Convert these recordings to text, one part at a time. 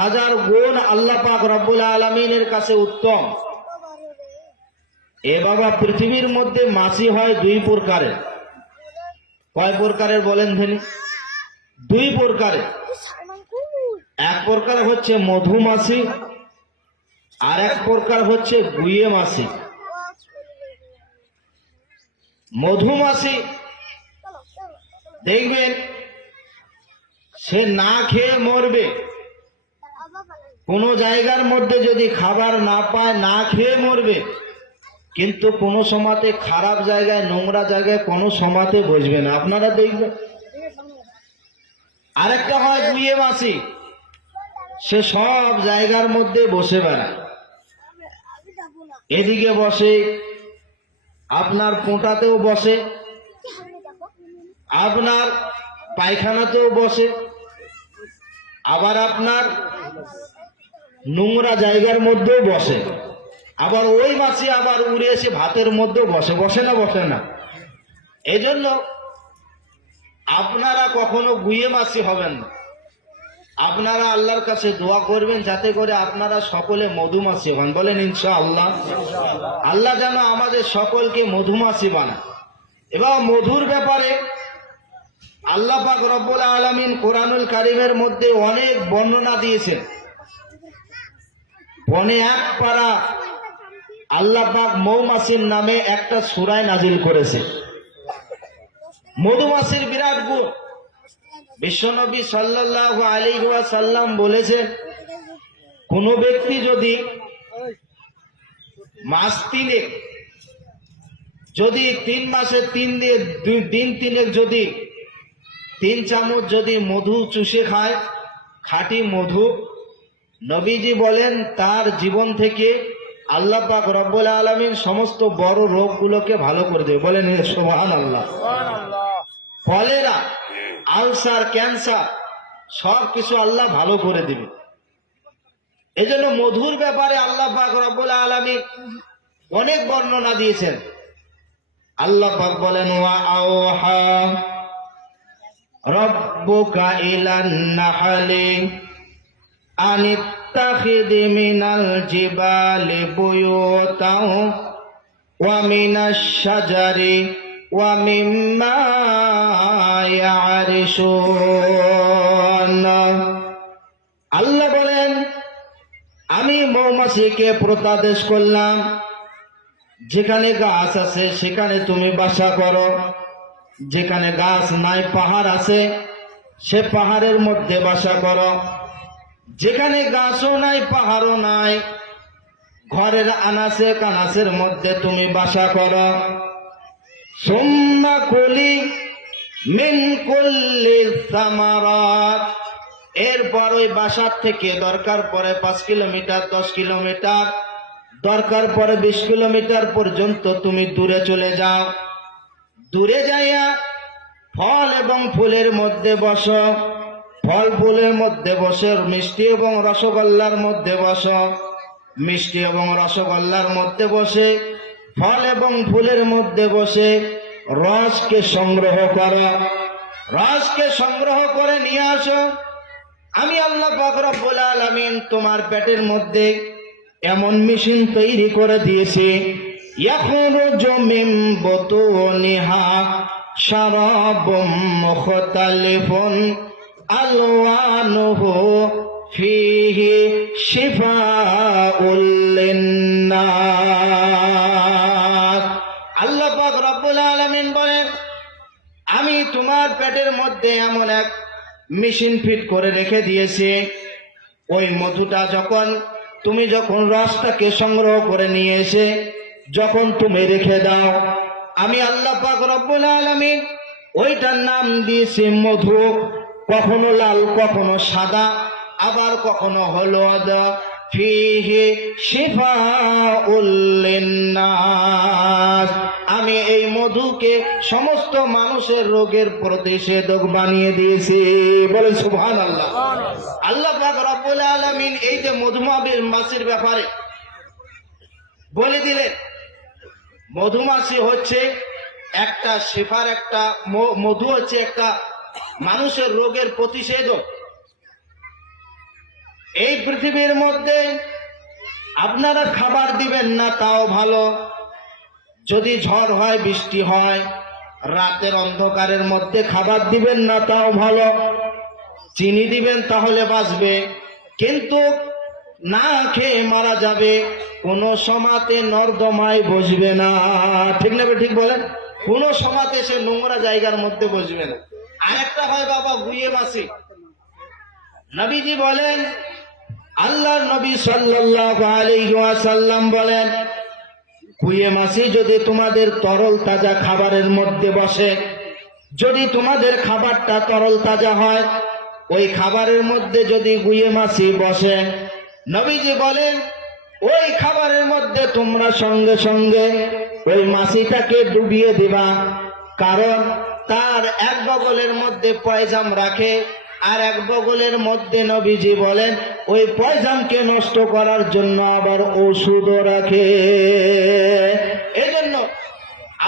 হাজার গুণ আল্লাহ পাক রব্বুল আলামিনের কাছে উত্তম। এ বাবা, পৃথিবীর মধ্যে মাছি হয় দুই প্রকারের। কয় প্রকারের বলেন ধনী? দুই প্রকারের। এক প্রকার হচ্ছে মধুমাছি, আর এক প্রকার হচ্ছে গুয়ে মাছি। মধুমাছি দেখবেন সে না খেয়ে মরবে। কোনো জায়গার মধ্যে যদি খাবার না পায়, না খেয়ে মরবে, কিন্তু কোনো সময়তে খারাপ জায়গায়, নোংরা জায়গায় কোনো সময়তে বসবে না, আপনারা দেখবেন। আরেকটা হয় গুয়ে মাছি, সে সব জায়গার মধ্যে বসে বেড়ায়। এদিকে বসে, আপনার পোঁটাতেও বসে, আপনার পায়খানাতেও বসে, আবার আপনার নোংরা জায়গার মধ্যেও বসে। আবার ওই মাছি আবার উড়ে এসে ভাতের মধ্যেও বসে। বসে না? বসে না? এই জন্য আপনারা কখনো গুয়ে মাছি হবেন না। আপনারা আল্লাহর কাছে দোয়া করবেন যাতে করে আপনারা সকলে মধুমাছি হন। বলেন ইনশাআল্লাহ। আল্লাহ যেন আমাদের সকলকে মধুমাছি বানায়। এবার মধুর ব্যাপারে আল্লাহ পাক রব্বুল আলামিন কোরআনুল কারীমের মধ্যে অনেক বর্ণনা দিয়েছেন। পনে এক পারা আল্লাহ পাক মৌমাছির নামে একটা সূরা নাজিল করেছে। মধুমাছির বিরাট গুণ। বিশ্বনবী সাল্লাল্লাহু আলাইহি ওয়াসাল্লাম বলেছেন, কোন ব্যক্তি যদি মাস তিনেক, যদি 3 মাসে 3 দিন তিনেক যদি 3 চামচ যদি মধু চুষে খায়, খাঁটি মধু, নবীজি বলেন তার জীবন থেকে আল্লাহ পাক রব্বুল আলামিন সমস্ত বড় রোগগুলোকে ভালো করে দেবে। বলেন সুবহানাল্লাহ। কলেরা, আলসার, ক্যান্সার সব কিছু আল্লাহ ভালো করে দিবে। এজন্য মধুর ব্যাপারে আল্লাহ পাক রব্বুল আলামিন অনেক বর্ণনা দিয়েছেন। আল্লাহ পাক বলেন, ওয়া আওহা রাব্বুকা ইলান নাহলি আনিত্তাখিযি মিনাল জিবালি বুয়ুতাও ওয়া মিনাশ শাজারি ওয়া মিম্মা ইয়ারিশুন। আল্লাহ বলেন, আমি মৌমাছিকে প্রত্যাদেশ করলাম, যেখানে গাছ আছে সেখানে তুমি বাসা করো, যেখানে গাছ নাই, পাহাড় আছে, সে পাহাড়ের মধ্যে বাসা করো, যেখানে গাছও নাই, পাহাড়ও নাই, ঘরের আনাচে কানাচের মধ্যে তুমি বাসা করো। সুম্মা কুলি মিন কুল্লি সামারাত, এরপর ওই বাসার থেকে দরকার পড়ে 5 কিলোমিটার, 10 কিলোমিটার, দরকার পড়ে 20 কিলোমিটার পর্যন্ত তুমি দূরে চলে যাও। দূরে যাইয়া ফল এবং ফুলের মধ্যে বসো, ফল ফুলের মধ্যে বসে মিষ্টি এবং রসগোল্লার মধ্যে বসো, মিষ্টি এবং রসগোল্লার মধ্যে বসে, ফল এবং ফুলের মধ্যে বসে রসকে সংগ্রহ করো, রসকে সংগ্রহ করে নিয়ে আসো। আমি আল্লাহ পাক রব্বুল আলামিন তোমার পেটের মধ্যে এমন মেশিন তৈরি করে দিয়েছি, ইয়াখরুজু মিন বুতুনিহা শারাবুম মুখতালিফুন আলওয়ানুহু ফীহি শিফাউল লিন্নাস। আল্লাহ পাক রব্বুল আলামিন বলেন, আমি তোমার পেটের মধ্যে এমন এক মেশিন ফিট করে রেখে দিয়েছি। ওই মধুটা তুমি যখন রসটাকে সংগ্রহ করে নিয়ে এসে যখন তুমি রেখে দাও, আমি আল্লাহ পাক রব্বুল আলামিন ওইটার নাম দিয়েছি মধু। কখনো লাল, কখনো সাদা, আবার কখনো হলুদ। ফীহি শিফাউল লিন্নাস, আমি এই মধুকে সমস্ত মানুষের রোগের প্রতিষেধক বানিয়ে দিয়েছি। বলে সুবহানাল্লাহ। আল্লাহ পাক রব্বুল আলামিন এই যে মধুমাছির ব্যাপারে বলে দিলেন, মধুমাছি হচ্ছে একটা শিফার, একটা মধু হচ্ছে একটা মানুষের রোগের প্রতিষেধক। এই পৃথিবীর মধ্যে আপনারা খাবার দিবেন না তাও ভালো, যদি ঝড় হয় বৃষ্টি হয় রাতের অন্ধকারের মধ্যে খাবার দিবেন না তাও ভালো, চিনি দিবেন তাহলে বাঁচবে, কিন্তু না খেয়ে মারা যাবে, কোনো সমাতে নর্দমায় বসবে না। ঠিক না ঠিক বলেন? কোনো সমাতে সে নোংরা জায়গার মধ্যে বসবে না। আরেকটা হয় বাবা গুইয়ে মাসি। নবীজি বলেন, আল্লাহর নবী সাল্লাল্লাহু আলাইহি ওয়াসাল্লাম বলেন, গুইয়ে মাসি যদি তোমাদের তরল তাজা খাবারের মধ্যে বসে, যদি তোমাদের খাবারটা তরল তাজা হয়, ওই খাবারের মধ্যে যদি গুইয়ে মাছি বসে, নবীজি বলেন ওই খাবারের মধ্যে তোমরা সঙ্গে সঙ্গে ওই মাছিটাকে ডুবিয়ে দিবা, কারণ তার এক বগলের মধ্যে পয়জাম রাখে আর এক বগলের মধ্যে নবীজি বলেন ওই পয়জামকে নষ্ট করার জন্য আবার ওষুধও রাখে। এজন্য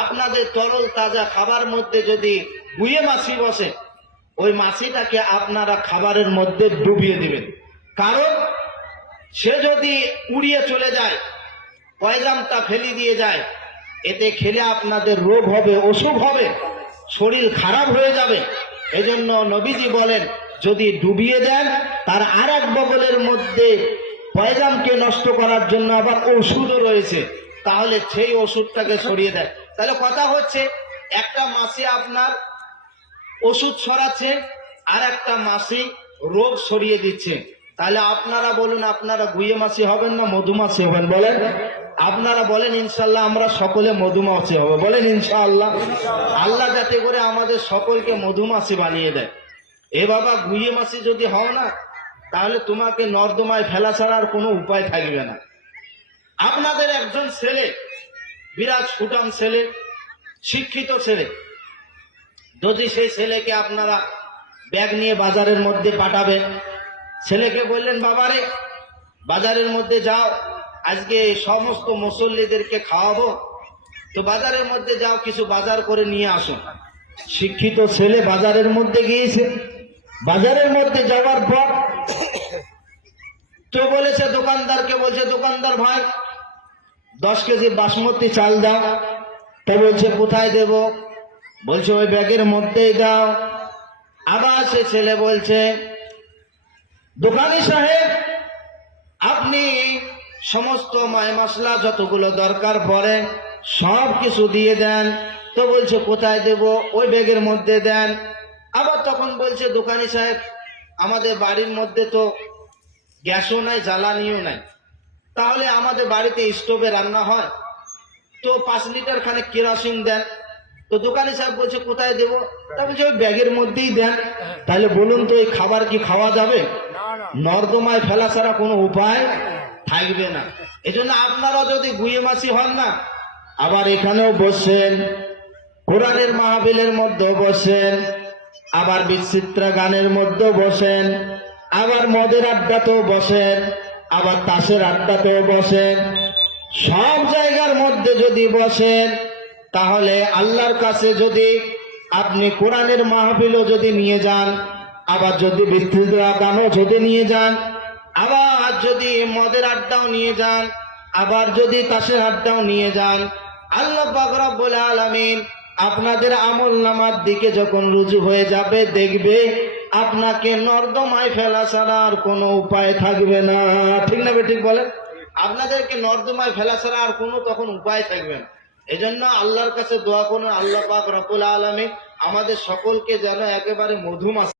আপনাদের তরল তাজা খাবার মধ্যে যদি গুইয়ে মাছি বসে, ওই মাছিটাকে আপনারা খাবারের মধ্যে ডুবিয়ে দিবেন, কারণ সে যদি উড়িয়ে চলে যায়, পয়জামটা ফেলে দিয়ে যায়, এতে খেলে আপনাদের রোগ হবে, অসুখ হবে, শরীর খারাপ হয়ে যাবে। এজন্য নবীজি বলেন যদি ডুবিয়ে দেন তার আর এক বগলের মধ্যে পয়জামকে নষ্ট করার জন্য আবার ওষুধও রয়েছে, তাহলে সেই ওষুধটাকে সরিয়ে দেয়। তাহলে কথা হচ্ছে একটা মাছি আপনার ওষুধ ছড়াচ্ছে আর একটা মাছি রোগ সরিয়ে দিচ্ছে। তাহলে আপনারা বলুন, আপনারা গুইয়ে মাছি হবেন না মধুমাছি হবেন? বলেন। আপনারা বলেন ইনশাআল্লাহ আমরা সকলে মধুমাছি হবে। বলেন ইনশাআল্লাহ। আল্লাহ যাতে করে আমাদের সকলকে মধুমাছি বানিয়ে দেয়। এ বাবা গুইয়ে মাছি যদি হও না, তাহলে তোমাকে নর্দমায় ফেলা ছাড়া আর কোনো উপায় থাকবে না। আপনাদের একজন ছেলে, বিরাট সুঠাম ছেলে, শিক্ষিত ছেলে, যদি সেই ছেলেকে আপনারা ব্যাগ নিয়ে বাজারের মধ্যে পাঠাবেন, ছেলেকে বললেন বাবারে বাজারের মধ্যে যাও, আজকে সমস্ত মুসল্লিদেরকে খাওয়াবো, তো বাজারের মধ্যে যাও কিছু বাজার করে নিয়ে আসো। শিক্ষিত ছেলে বাজারের মধ্যে গিয়েছে, বাজারের মধ্যে যাওয়ার পর তো বলেছে দোকানদারকে, বলছে দোকানদার ভাই 10 কেজি বাসমতি চাল দাও। তো বলছে কোথায় দেব? বলছে ওই ব্যাগের মধ্যেই দাও। আবার সে ছেলে বলছে দোকানি সাহেব আপনি সমস্ত মায় মশলা যতগুলো দরকার পড়ে সব কিছু দিয়ে দেন। তো বলছে কোথায় দেব? ওই ব্যাগের মধ্যে দেন। আবার তখন বলছে দোকানি সাহেব আমাদের বাড়ির মধ্যে তো গ্যাসও নাই, জ্বালানিও নাই, তাহলে আমাদের বাড়িতে স্টোভে রান্না হয়, তো 5 লিটার খানে কেরোসিন দেন। তো দোকানি সাহেব বলছে কোথায় দেব? তা বলছে ওই ব্যাগের মধ্যেই দেন। তাহলে বলুন তো এই খাবার কি খাওয়া যাবে? নর্দমায় ফেলা ছাড়া কোনো উপায় থাকবে না। এজন্য আপনারা যদি গুইয়ে মাছি হন না, আবার এখানেও বসেন, কোরআনের মাহফিলের মধ্যে বসেন, আবার বিচিত্রা গানের মধ্যে বসেন, আবার মদের আড্ডাতেও বসেন, আবার তাসের আড্ডাতেও বসেন, সব জায়গার মধ্যে যদি বসেন, তাহলে আল্লাহর কাছে যদি আপনি কোরআনের মাহফিলও যদি নিয়ে যান, আবার যদি বিচিত্রা গানও যদি নিয়ে যান, আবার যদি মদের আড্ডাও নিয়ে যান, আবার যদি তাসের আড্ডাও নিয়ে যান, আল্লাহ পাক রব্বুল আলামিন আপনাদের আমলনামার দিকে যখন রুজু হয়ে যাবে, দেখবে আপনাকে নর্দমায় ফেলা ছাড়া আর কোনো উপায় থাকবে না। ঠিক না ঠিক বলেন? আপনাদেরকে নর্দমায় ফেলা ছাড়া আর কোনো তখন উপায় থাকবে না। এজন্য আল্লাহর কাছে দোয়া করুন, আল্লাহ পাক রব্বুল আলামিন আমাদের সকলকে যেন একেবারে মধুমাছি